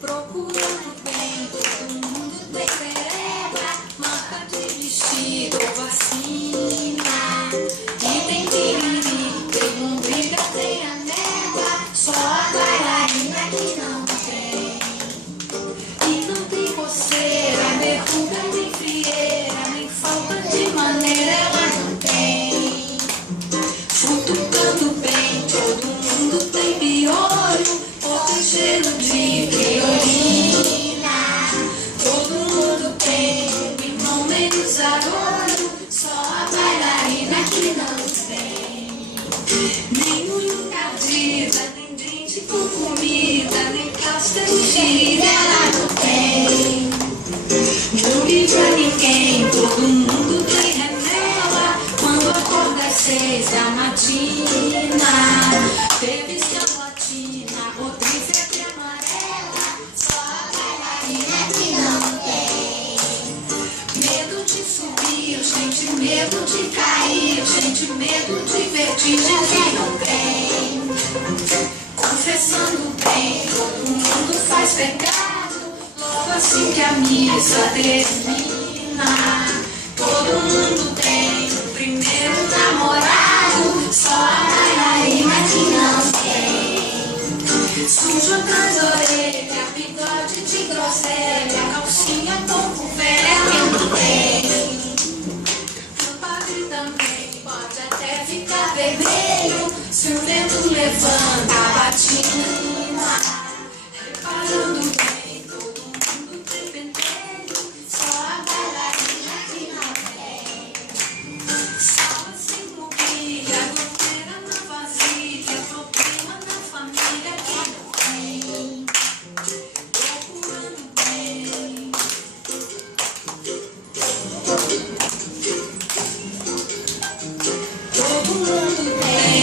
Procurando bem, todo mundo tem pereba, marca de vestido ou vacina. E tem piriri, tem lombriga, tem ameba, só a bailarina que não tem. E não tem coceira, verruga, nem frieira, nem falta de maneira, ela não tem. Futucando bem, todo mundo tem piolho, ou tem cheiro de criolina. Todo mundo tem irmão menos arolho, só a bailarina que não tem. Nem unha encardida, nem dente com comida, nem casca de girilha, ela não tem. Julgue pra ninguém, todo mundo tem remela, quando acorda às 6 da matina. Teve latina, ou tem febre amarela, só a bailarina que não tem. Medo de subir, gente, medo de cair, gente, medo de vertigem que não tem. Confessando bem, todo mundo faz pecado, logo assim que a missa termina. Todo mundo tem o primeiro namorado, só a bailarina que não tem. Sujo atrás da orelha, bigode de groselha, calcinha pouco velha que não tem. O padre também pode até ficar vermelho, se o vento levanta a batina. Reparando bem, todo mundo tem pentelho, só a bailarina que não tem. Salva sem mobília, goteira na vasilha, problema na família que não tem. Procurando bem. Todo mundo tem.